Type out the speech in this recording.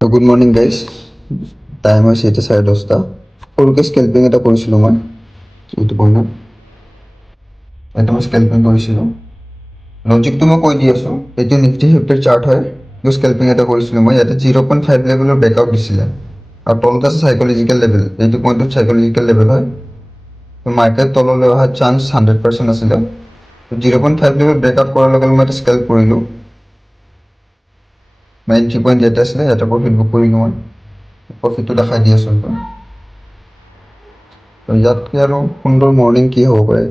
Good morning guys. Time হৈছে এতিয়া 10:30। সৰুকৈ স্কেল্পিং এটা কৰিছিলোঁ মই এইটো পইণ্টত। এটা মই স্কেল্পিং কৰিছিলোঁ। লজিকটো মই কৈ দি আছোঁ। এইটো নিফটি ফিফটিৰ চাৰ্ট হয়। স্কেল্পিং এটা কৰিছিলোঁ মই। ইয়াতে 0.5 লেভেলৰ ব্ৰেকআউট দিছিলে আৰু তলত আছে চাইক'লজিকেল লেভেল। এইটো পইণ্টত চাইক'লজিকেল লেভেল হয়। মাৰ্কেট তললৈ অহাৰ চান্স 100% আছিলে। 0.5 লেভেল ব্ৰেকআউট কৰাৰ লগে লগে মই এটা স্কেল্প কৰিলোঁ। এণ্ট্ৰি পইণ্ট ইয়াতে আছিলে, ইয়াতে প্ৰফিট বুক কৰিলোঁ মই। প্ৰফিটটো দেখাই দি আছোঁ। ইয়াতকৈ আৰু সুন্দৰ মৰ্ণিং কি হ'ব পাৰে।